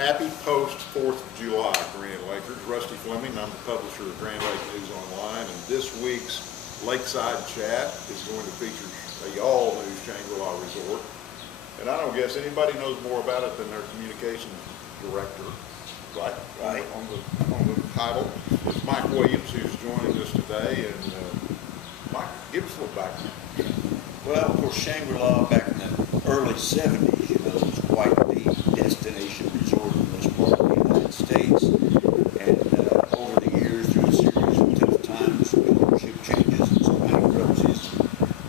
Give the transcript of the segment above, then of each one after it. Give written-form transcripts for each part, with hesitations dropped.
Happy post-4th of July, Grand Lakers. Rusty Fleming, I'm the publisher of Grand Lake News Online, and this week's Lakeside Chat is going to feature the all-new Shangri-La Resort. And I don't guess anybody knows more about it than their communications director, right? Right. On the title. It's Mike Williams who's joining us today, and Mike, give us a little background. Well, of course, Shangri-La back in the early 70s, was quite the destination resort in this part of the United States. And over the years, through a series of tough times, ownership changes and some bankruptcies,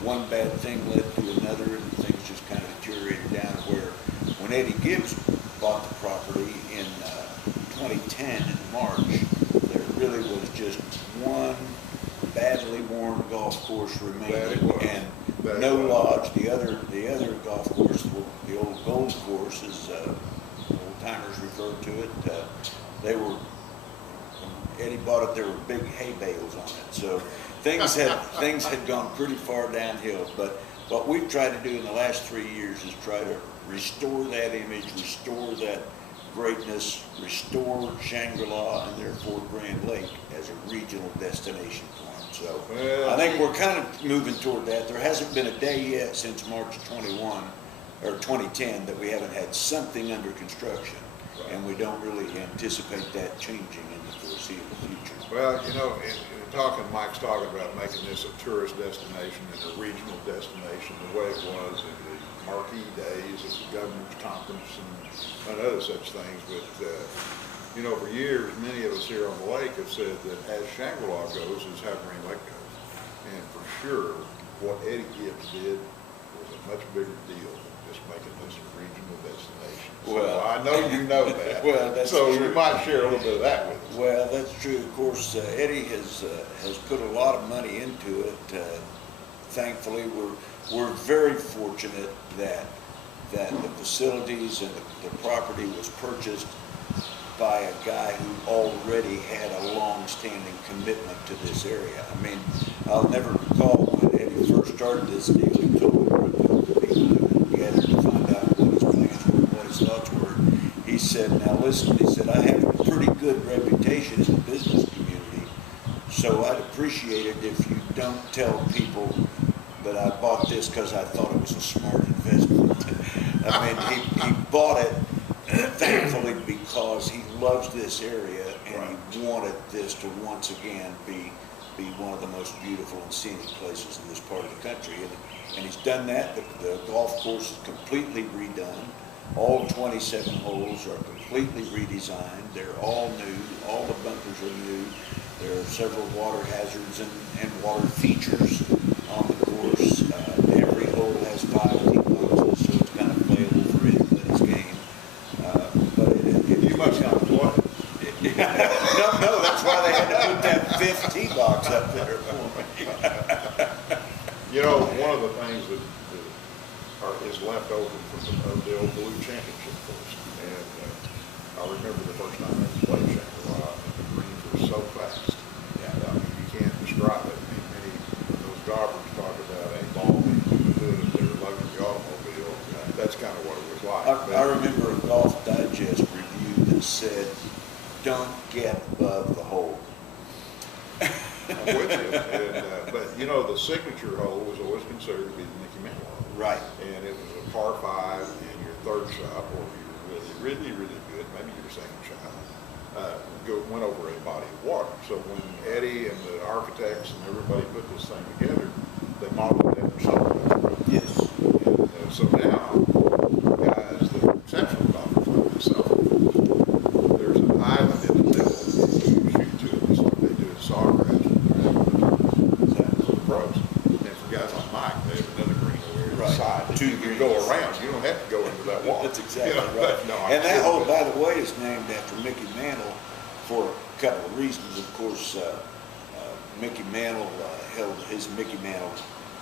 one bad thing led to another, and things just kind of deteriorated down where when Eddie Gibbs bought the property in 2010 in March, there really was just one badly worn golf course remaining, and no lodge. The other golf course, the old Gold Course, as old timers referred to it. They were, when Eddie bought it, there were big hay bales on it. So things had gone pretty far downhill. But what we've tried to do in the last 3 years is try to restore that image, restore that greatness, restore Shangri-La and therefore Grand Lake as a regional destination point. So I think we're kind of moving toward that. There hasn't been a day yet since March 21 or 2010 that we haven't had something under construction, and we don't really anticipate that changing in the foreseeable future. Well, you know, Mike's talking about making this a tourist destination and a regional destination the way it was in the marquee days of the governor's conference and other such things. But you know, for years, many of us here on the lake have said that as Shangri-La goes is how Grand Lake goes. And for sure, what Eddie Gibbs did was a much bigger deal than just making this a regional destination. Well, so I know you know that. Well, that's so true. You might share a little bit of that with us. Well, that's true. Of course, Eddie has put a lot of money into it. Thankfully, we're very fortunate that the facilities and the property was purchased by a guy who already had a long-standing commitment to this area. I mean, I'll never recall when Eddie first started this deal, he told a group of people together to find out what his plans were, what his thoughts were. He said, now listen, he said, I have a pretty good reputation in the business community, so I'd appreciate it if you don't tell people that I bought this because I thought it was a smart investment. I mean, he bought it thankfully because he loves this area, and he wanted this to once again be one of the most beautiful and scenic places in this part of the country. And he's done that. The golf course is completely redone. All 27 holes are completely redesigned. They're all new. All the bunkers are new. There are several water hazards and water features on the course. Every hole has 5 tee boxes, so it's kind of playable for anybody's game. You must not play. No, that's why they had to put that 5th tee box up there for me. You know, one of the things that is left over from the old Blue Championship course, and I remember the first time I played Shangri-La, and the greens were so fast. Yeah. I mean, you can't describe it. I mean, many of those golfers talk about a ball being on the hood of their luxury automobile. That's kind of what it was like. I remember a Golf Digest review that said, don't get above the hole. I'm with you. But you know, the signature hole was always considered to be the Mickey Mantle hole. Right. And it was a par 5 in your third shot, or if you were really, really good, maybe your second shot, went over a body of water. So when Eddie and the architects and everybody put this thing together, they modeled it after something. Yes. And so now, guys that are exceptional golfers like myself, there's an island in the middle that you shoot to it, just like they do at soccer after the pros. And for guys like Mike, they have another green over here side that you can go around. You don't have to go into that wall. That's exactly right. No, and that hole, by the way, is named after Mickey Mantle for a couple of reasons. Of course, Mickey Mantle held his Mickey Mantle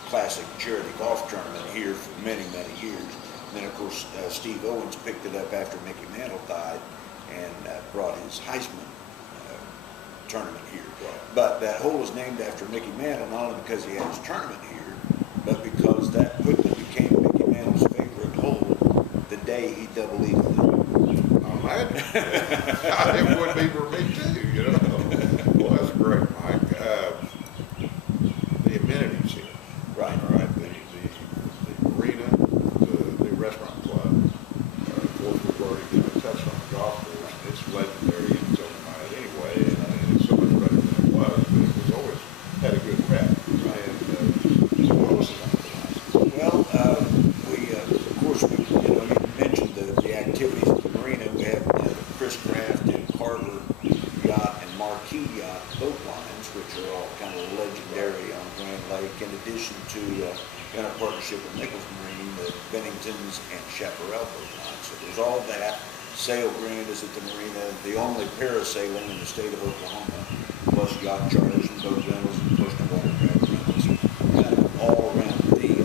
Classic charity golf tournament here for many, many years. And then, of course, Steve Owens picked it up after Mickey Mantle died and brought his Heisman tournament here. Right. But that hole is named after Mickey Mantle, not only because he had his tournament here, but because that quickly became Mickey Mantle's favorite hole the day he double eagled it. imagine. It would be for me too, you know. Well, that's great, Mike. The amenities here. Right. All right, the marina, the new restaurant club, of course, we've already kind of touched on the golf course. It's legendary in its own right anyway, and it's so much better than it was, but it was always had a good rep. And so what else is on the license? Well, of course, you mentioned the activities at the marina. We have the Chris Craft and Carver Yacht and Marquee Yacht boat lines, which are all kind of legendary on Grand Lake, in addition to, in our partnership with Nichols Marine, the Benningtons and Chaparral boat lines. So there's all that. Sail Grand is at the marina, the only parasailing in the state of Oklahoma, plus yacht charters and boat rentals and personal watercraft rentals, kind of all around theme.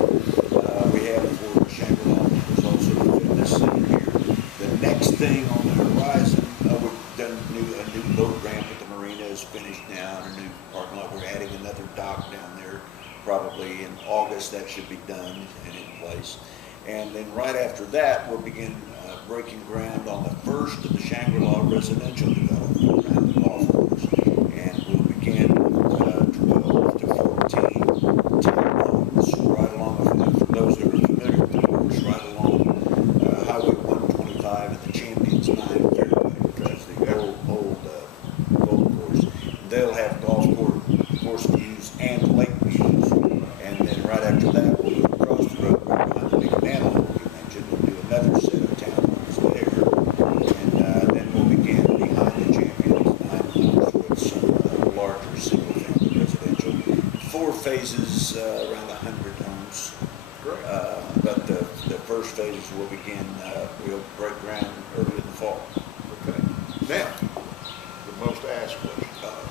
We have for Shangri-La, there's also the fitness center here. The next thing on the horizon, we've done a new boat ramp at the marina is finished now, and a new parking lot. We're adding another dock down there, probably in August. That should be done and in place. And then right after that, we'll begin breaking ground on the first of the Shangri-La residential development around the golf course. And we'll begin 12 to 14 townhomes right along, for those that are familiar with the course, right along Highway 125 and the Champions 9 fairway, that's the old golf course. They'll have golf course views and lake views. And then right after that, we'll move across the road right behind the big manhole we mentioned. We'll do another set of townhomes there. And then we'll begin behind the Champions 9 homes with some larger single-family residential. 4 phases, around 100 homes. Great. But the first phase will begin, we'll break ground early in the fall. Okay. Now, the most asked question about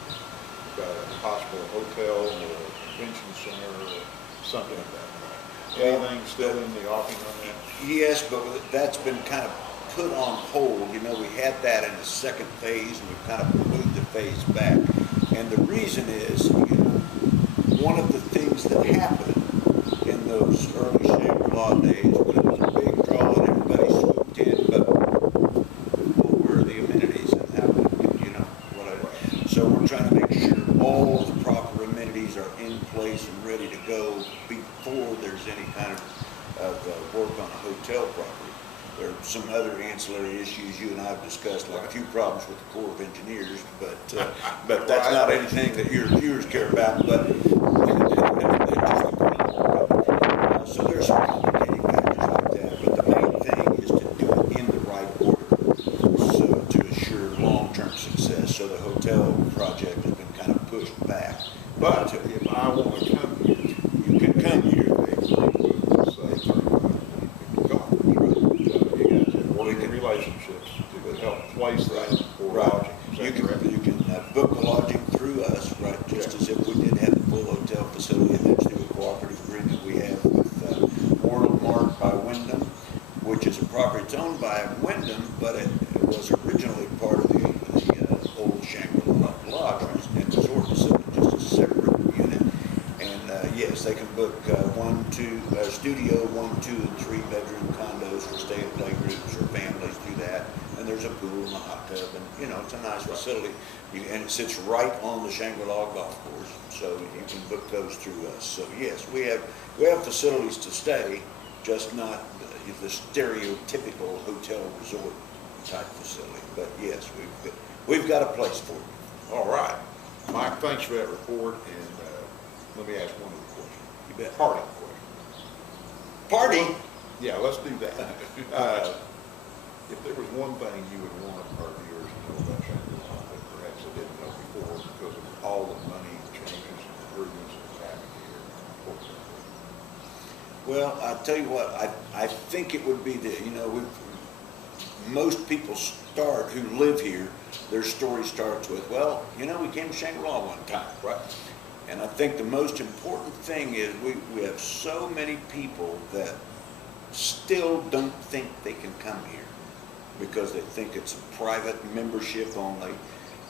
a possible hotel or convention center or something of that kind. Anything still in the offing on that? Yes, but that's been kind of put on hold. You know, we had that in the second phase, and we've kind of moved the phase back. And the reason is, one of the things that happened in those early Shangri-La days, when it was a big draw and everybody swooped in, but where are the amenities and how, so we're trying to make sure all of the proper amenities are in place and ready to go before there's any kind of work on a hotel property. There are some other ancillary issues you and I have discussed, like a few problems with the Corps of Engineers, but that's not anything that your viewers care about. But so there's some complicating factors like that. But the main thing is to do it in the right order, so to assure long-term success. So the hotel project has been kind of pushed back. But if I want to come here, You can come here. Relationships to help place that for Right. lodging. You can book the lodging through us, right? Just as if we did have the full hotel facility, and that's through a cooperative agreement we have with World Mark by Wyndham, which is a property it's owned by Wyndham, but it was originally part of the old Shangri-La Lodge and resort facility, just a separate unit. And yes, they can book studio, 1, 2, and 3 bedroom condos for stay and play groups or families do that. And there's a pool and a hot tub, and it's a nice facility. And it sits right on the Shangri-La golf course, so you can book those through us. So yes, we have facilities to stay, just not the stereotypical hotel resort type facility. But yes, we've got a place for you. All right. Mike, thanks for that report, and let me ask one other question. You bet. Parting question. Party? Yeah, let's do that. If there was one thing you would want our viewers to know about Shangri-La that perhaps they didn't know before because of all the money changes and improvements that have happened here, what would that be? Well, I tell you what, I think it would be most people who live here, their story starts with, well, we came to Shangri-La one time, right? And I think the most important thing is we have so many people that still don't think they can come here because they think it's a private membership only.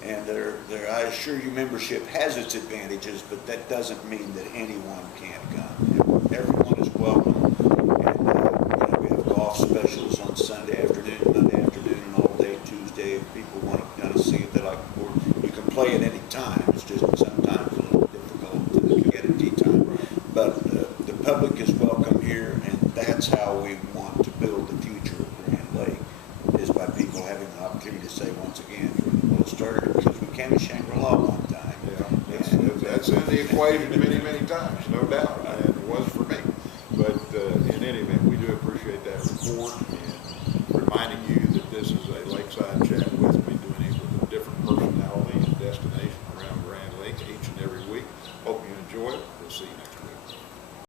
And I assure you, membership has its advantages, but that doesn't mean that anyone can't come. Everyone is welcome. And we have golf specials on Sunday afternoon, Monday afternoon, and all day Tuesday day. People want to kind of see it. They like, or you can play at any time. It's just sometimes a little difficult to get a tee time. But the public is welcome here, and that's how we want to build the future of Grand Lake, is by people having the opportunity to say once again, well, it started because we came to Shangri-La one time. Yeah, that's in the equation many, many times, no doubt, and it was for me. But in any event, we do appreciate that report and reminding